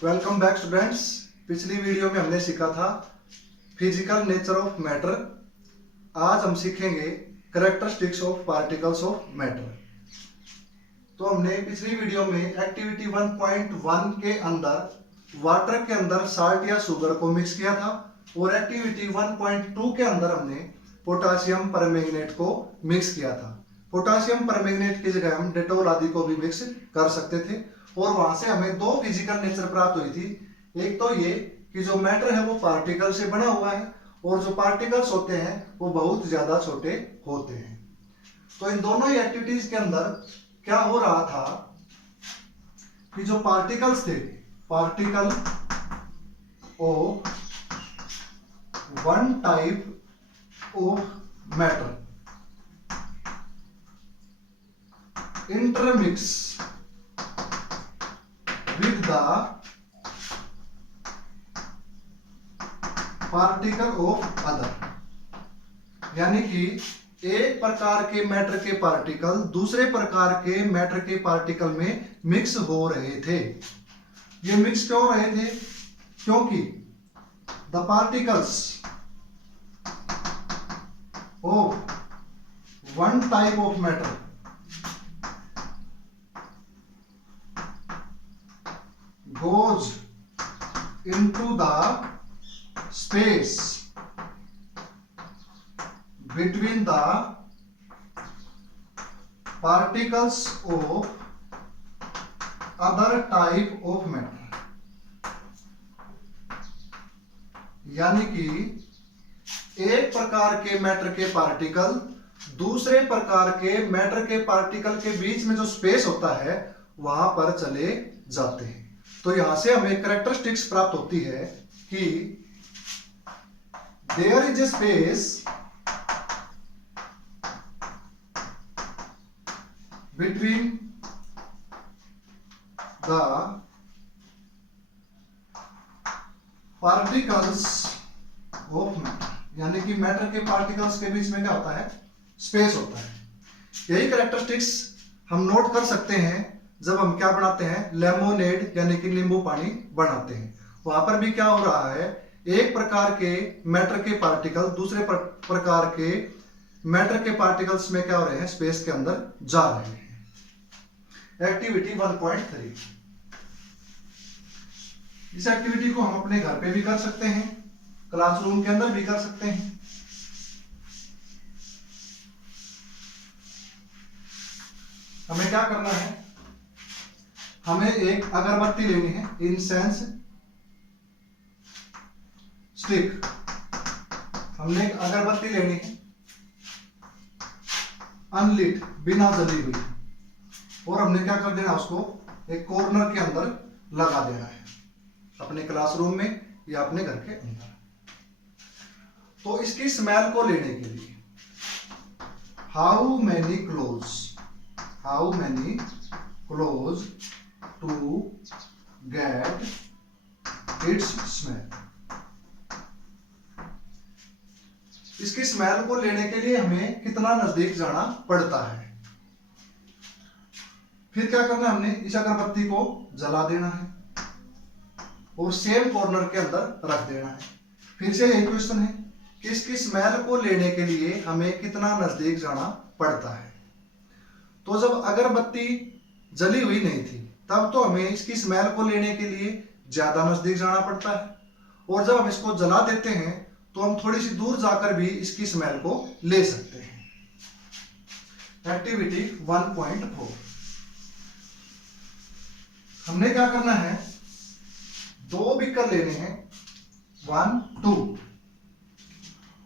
Welcome back students. पिछली video में हमने सीखा था फिजिकल नेचर ऑफ मैटर। आज हम सीखेंगे characteristics of particles of matter. तो हमने पिछली वीडियो में एक्टिविटी 1.1 के अंदर वाटर के अंदर साल्ट या शुगर को मिक्स किया था और एक्टिविटी 1.2 के अंदर हमने पोटासियम परमैंगनेट को मिक्स किया था। पोटासियम परमैंगनेट की जगह हम डेटोल आदि को भी मिक्स कर सकते थे और वहां से हमें दो फिजिकल नेचर प्राप्त हुई थी। एक तो ये कि जो मैटर है वो पार्टिकल से बना हुआ है और जो पार्टिकल्स होते हैं वो बहुत ज्यादा छोटे होते हैं। तो इन दोनों ही एक्टिविटीज के अंदर क्या हो रहा था कि जो पार्टिकल्स थे, particle of one type of matter intermix with the particle of other, यानी कि एक प्रकार के मैटर के पार्टिकल दूसरे प्रकार के मैटर के पार्टिकल में मिक्स हो रहे थे। ये मिक्स क्यों हो रहे थे? क्योंकि the particles of one type of matter goes into the space between the particles of other type of matter, यानी कि एक प्रकार के मैटर के पार्टिकल दूसरे प्रकार के मैटर के पार्टिकल के बीच में जो स्पेस होता है वहां पर चले जाते हैं। तो यहां से हमें कैरेक्टरिस्टिक्स प्राप्त होती है कि there is a space between the particles of matter, यानी कि मैटर के पार्टिकल्स के बीच में क्या होता है? स्पेस होता है। यही कैरेक्टरिस्टिक्स हम नोट कर सकते हैं जब हम क्या बनाते हैं? लेमोनेड यानी कि नींबू पानी बनाते हैं। वहां पर भी क्या हो रहा है? एक प्रकार के मैटर के पार्टिकल दूसरे प्रकार के मैटर के पार्टिकल्स में क्या हो रहे हैं? स्पेस के अंदर जा रहे हैं। एक्टिविटी 1.3, इस एक्टिविटी को हम अपने घर पे भी कर सकते हैं, क्लासरूम के अंदर भी कर सकते हैं। हमें क्या करना है? हमें एक अगरबत्ती लेनी है, इंसेंस स्टिक। हमने एक अगरबत्ती लेनी है अनलिट, बिना जली हुई, और हमने क्या कर देना? उसको एक कॉर्नर के अंदर लगा देना है, अपने क्लासरूम में या अपने घर के अंदर। तो इसकी स्मेल को लेने के लिए how many close to get its smell, इसकी स्मेल को लेने के लिए हमें कितना नजदीक जाना पड़ता है। फिर क्या करना है? हमने इस अगरबत्ती को जला देना है और सेम कॉर्नर के अंदर रख देना है। फिर से यही क्वेश्चन है कि इसकी स्मेल को लेने के लिए हमें कितना नजदीक जाना पड़ता है। तो जब अगरबत्ती जली हुई नहीं थी तब तो हमें इसकी स्मेल को लेने के लिए ज्यादा नजदीक जाना पड़ता है, और जब हम इसको जला देते हैं तो हम थोड़ी सी दूर जाकर भी इसकी स्मेल को ले सकते हैं। एक्टिविटी 1.4, हमने क्या करना है? दो बीकर लेने हैं, 1, 2,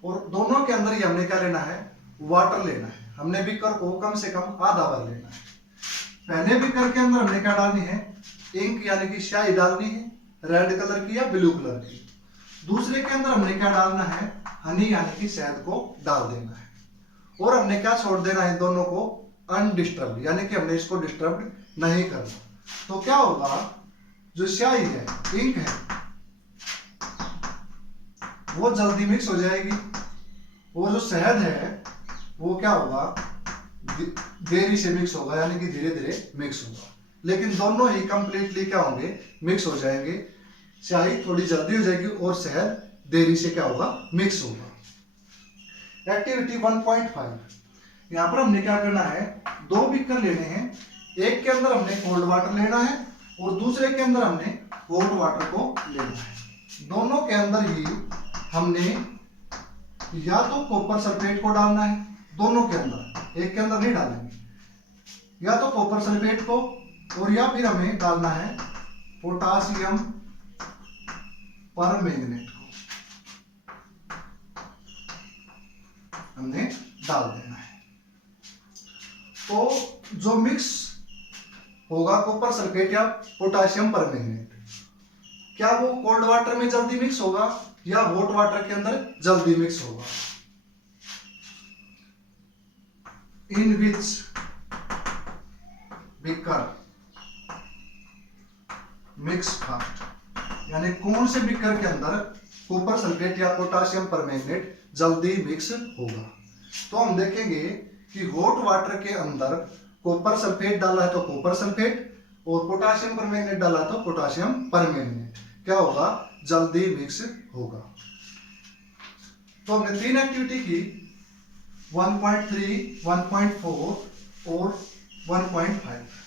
और दोनों के अंदर ही हमने क्या लेना है? वाटर लेना है। हमने बीकर को कम से कम आधा भर लेना है। पहले बीकर के अंदर हमने क्या डालनी है? इंक यानी कि स्याही डालनी है, रेड कलर की या ब्लू कलर की। दूसरे के अंदर हमने क्या डालना है? हनी यानी कि शहद को डाल देना है, और हमने क्या छोड़ देना है? दोनों को अनडिस्टर्ब, यानी कि हमने इसको डिस्टर्ब नहीं करना। तो क्या होगा? जो स्याही है, इंक है, वो जल्दी मिक्स हो जाएगी, और जो शहद है वो क्या होगा? देरी से मिक्स होगा, यानी कि धीरे धीरे मिक्स होगा। लेकिन दोनों ही कंप्लीटली क्या होंगे, मिक्स हो जाएंगे। स्याही थोड़ी जल्दी हो जाएगी और शहद देरी से क्या होगा, मिक्स होगा। एक्टिविटी 1.5, यहाँ पर हमने क्या करना है, 2 बीकर लेने हैं। एक के अंदर हमने कोल्ड वाटर लेना है और दूसरे के अंदर हमने हॉट वाटर को लेना है। दोनों के अंदर ही हमने या तो कॉपर सल्फेट को डालना है, दोनों के अंदर, एक के अंदर नहीं डालेंगे, या तो कॉपर सल्फेट को और या फिर हमें डालना है पोटासियम परमैंगनेट को, हमने डाल देना है। तो जो मिक्स होगा कॉपर सल्फेट या पोटासियम परमैंगनेट, क्या वो कोल्ड वाटर में जल्दी मिक्स होगा या हॉट वाटर के अंदर जल्दी मिक्स होगा? इन विच बीकर मिक्स फास्ट, यानी कौन से बीकर के अंदर कॉपर सल्फेट या पोटासियम परमैंगनेट जल्दी मिक्स होगा? तो हम देखेंगे कि हॉट वाटर के अंदर कॉपर सल्फेट डाला है तो कॉपर सल्फेट और पोटासियम परमैंगनेट डाला है तो पोटासियम परमैंगनेट क्या होगा, जल्दी मिक्स होगा। तो हमने 3 एक्टिविटी की, 1.3, 1.4 और 1.5।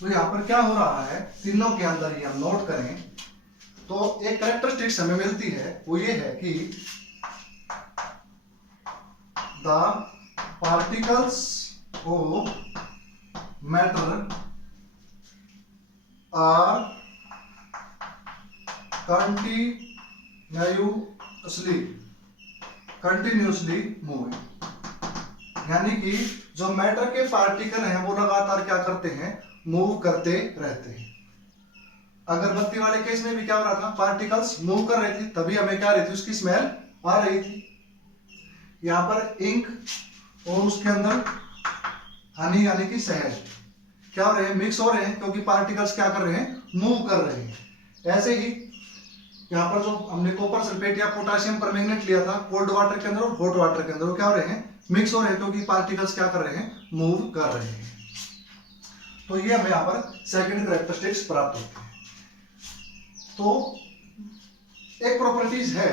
तो यहां पर क्या हो रहा है, तीनों के अंदर ही हम नोट करें तो एक कैरेक्टरिस्टिक्स हमें मिलती है, वो ये है कि the particles of matter are continuously moving, यानी कि जो मैटर के पार्टिकल हैं वो लगातार क्या करते हैं, मूव करते रहते हैं। अगरबत्ती वाले केस में भी क्या हो रहा था, पार्टिकल्स मूव कर रहे थे, तभी हमें क्या आ रही थी, उसकी स्मेल आ रही थी। यहां पर इंक और उसके अंदर हनी यानी कि शहद क्या हो रहे हैं, मिक्स हो रहे हैं, क्योंकि पार्टिकल्स क्या कर रहे हैं, मूव कर रहे हैं। ऐसे ही यहाँ पर जो हमने कॉपर सल्फेट या पोटासियम परमैंगनेट लिया था कोल्ड वाटर के अंदर और हॉट वाटर के अंदर, वो क्या हो रहे हैं, मिक्स हो रहे हैं, क्योंकि पार्टिकल्स क्या कर रहे हैं, मूव कर रहे हैं। तो ये हमें यहाँ पर सेकंड कैरेक्टरिस्टिक्स प्राप्त होते हैं। तो एक प्रॉपर्टीज है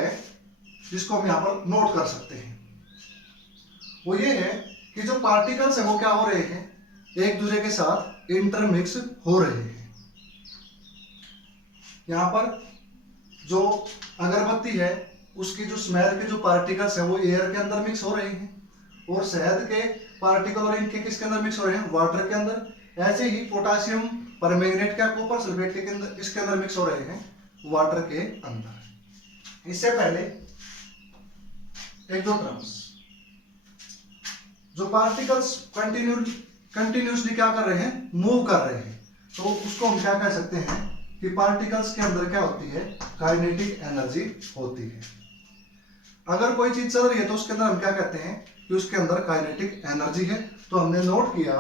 जिसको हम यहाँ पर नोट कर सकते हैं, वो ये है कि जो पार्टिकल्स है वो क्या हो रहे हैं, एक दूसरे के साथ इंटरमिक्स हो रहे हैं। यहां पर जो अगरबत्ती है उसकी जो स्मेल के जो पार्टिकल्स है वो एयर के अंदर मिक्स हो रहे हैं, और शहद के पार्टिकल और इनके किसके अंदर मिक्स हो रहे हैं, वाटर के अंदर। ऐसे ही पोटासियम परमैंगनेट का कॉपर सल्फेट के अंदर किसके अंदर मिक्स हो रहे हैं, वाटर के अंदर। इससे पहले एक दो टर्म्स, जो पार्टिकल्स कंटिन्यूसली क्या कर रहे हैं, मूव कर रहे हैं, तो उसको हम क्या कह सकते हैं कि पार्टिकल्स के अंदर क्या होती है, काइनेटिक एनर्जी होती है। अगर कोई चीज चल रही है तो उसके अंदर हम क्या कहते हैं कि उसके अंदर काइनेटिक एनर्जी है। तो हमने नोट किया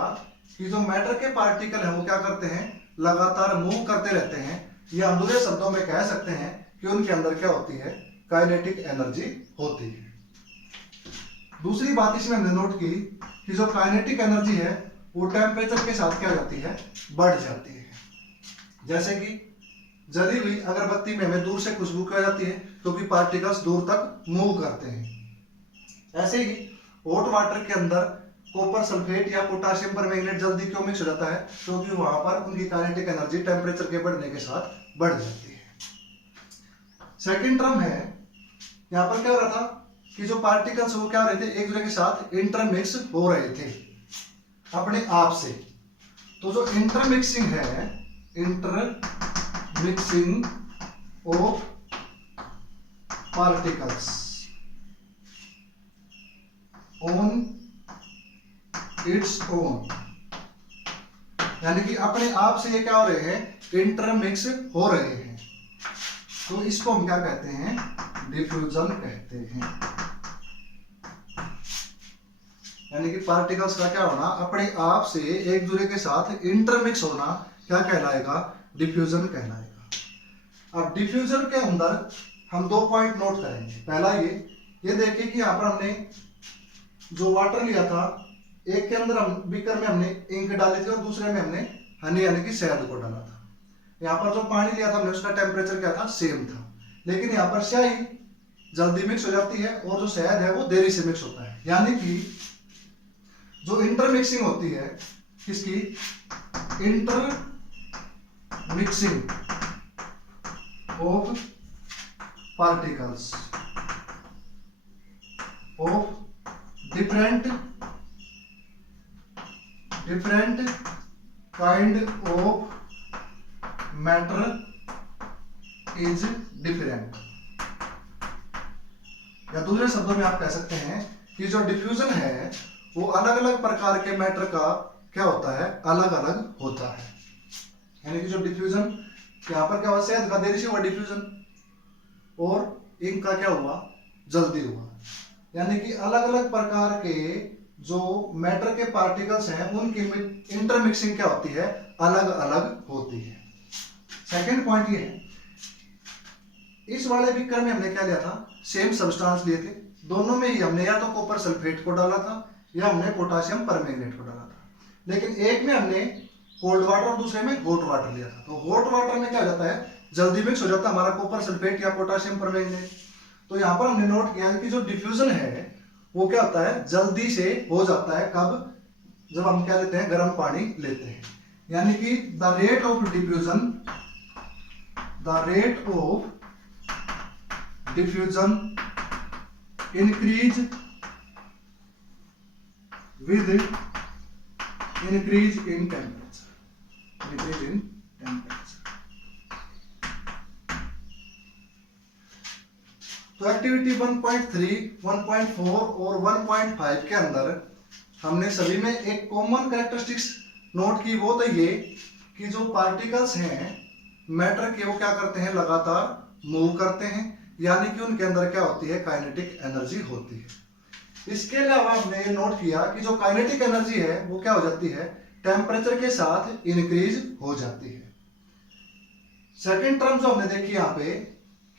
कि जो मैटर के पार्टिकल हैं वो क्या करते हैं, लगातार मूव करते रहते हैं, या हम दूसरे शब्दों में कह सकते हैं कि उनके अंदर क्या होती है, काइनेटिक एनर्जी होती है। दूसरी बात इसमें हमने नोट की कि जो काइनेटिक एनर्जी है वो टेम्परेचर के साथ क्या हो जाती है, बढ़ जाती है। जैसे कि जली हुई अगरबत्ती में हमें दूर से खुशबू क्या जाती है, क्योंकि पार्टिकल्स दूर तक मूव करते हैं। ऐसे ही हॉट वाटर के अंदर कॉपर सल्फेट या पोटासियम परमैंगनेट जल्दी क्यों मिक्स हो जाता है, क्योंकि वहां पर उनकी काइनेटिक एनर्जी टेम्परेचर के बढ़ने के साथ बढ़ जाती है। सेकंड टर्म है, यहां पर क्या हो रहा था कि जो पार्टिकल्स वो क्या हो रहे थे, एक दूसरे के साथ इंटरमिक्स हो रहे थे अपने आप से। तो जो इंटरमिक्सिंग है, intermixing of particles on its own, यानी कि अपने आप से ये क्या हो रहे हैं, इंटरमिक्स हो रहे हैं। तो इसको हम क्या कहते हैं, डिफ्यूजन कहते हैं। यानी कि पार्टिकल्स का क्या होना, अपने आप से एक दूसरे के साथ इंटरमिक्स होना क्या कहलाएगा, डिफ्यूजन कहलाएगा। अब डिफ्यूजन के अंदर हम 2 पॉइंट नोट करेंगे। पहला ये देखिए कि यहां पर हमने जो वाटर लिया था एक के अंदर हम बीकर में हमने इंक डाली थी और दूसरे में हमने हनी यानी कि शहद को डाला था। यहाँ पर जो पानी लिया था हमने उसका टेम्परेचर क्या था, सेम था। लेकिन यहाँ पर स्याही जल्दी मिक्स हो जाती है और जो शहद है वो देरी से मिक्स होता है। यानी कि जो इंटरमिक्सिंग होती है, किसकी, intermixing of particles of different kind of matter is different. या दूसरे शब्दों में आप कह सकते हैं कि जो डिफ्यूजन है वो अलग अलग प्रकार के मैटर का क्या होता है, अलग अलग होता है। यानी कि जो डिफ्यूजन यहाँ पर क्या हुआ, शहद का देरी से हुआ डिफ्यूजन और इंक का क्या हुआ, जल्दी हुआ। यानी कि अलग अलग प्रकार के जो मैटर के पार्टिकल्स हैं उनकी इंटरमिक्सिंग क्या होती है, अलग अलग होती है। सेकंड पॉइंट ये है, इस वाले बीकर में हमने क्या लिया था, सेम सब्सटेंस लिए थे। दोनों में ही हमने या तो कॉपर सल्फेट को डाला था या हमने पोटाशियम परमैंगनेट को डाला था। लेकिन एक में हमने कोल्ड वाटर और दूसरे में हॉट वाटर लिया था। तो हॉट वाटर में क्या हो जाता है, जल्दी मिक्स हो जाता है हमारा कॉपर सल्फेट या पोटाशियम परमैंगनेट। तो यहाँ पर हमने नोट किया है कि जो डिफ्यूजन है वो क्या होता है, जल्दी से हो जाता है। कब, जब हम क्या लेते हैं, गर्म पानी लेते हैं। यानी कि the rate of diffusion increase with increase in temperature। तो एक्टिविटी 1.3, 1.4 और 1.5 के अंदर हमने सभी में एक कॉमन कैरेक्टरिस्टिक्स नोट की। वो तो ये कि जो पार्टिकल्स हैं मैटर के वो क्या करते हैं, लगातार मूव करते हैं। यानी कि उनके अंदर क्या होती है, काइनेटिक एनर्जी होती है। इसके अलावा हमने ये नोट किया कि जो काइनेटिक एनर्जी है वो क्या हो जाती है, टेम्परेचर के साथ इंक्रीज हो जाती है। सेकेंड टर्म जो हमने देखी यहाँ पे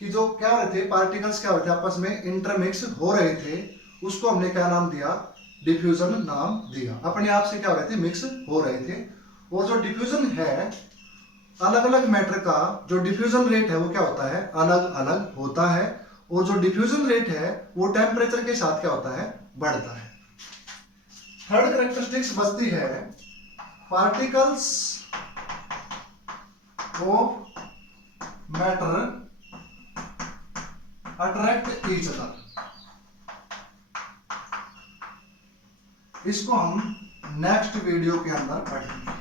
कि जो क्या हो रहे थे, पार्टिकल्स क्या हो रहे थे, आपस में इंटरमिक्स हो रहे थे, उसको हमने क्या नाम दिया, डिफ्यूजन नाम दिया। अपने आप से क्या हो रहे थे, मिक्स हो रहे थे। और जो डिफ्यूजन है, अलग अलग मैटर का जो डिफ्यूजन रेट है वो क्या होता है, अलग अलग होता है। और जो डिफ्यूजन रेट है वो टेम्परेचर के साथ क्या होता है, बढ़ता है। थर्ड कैरेक्टरिस्टिक्स बचती है, particles of matter attract each other. इसको हम नेक्स्ट वीडियो के अंदर पढ़ेंगे।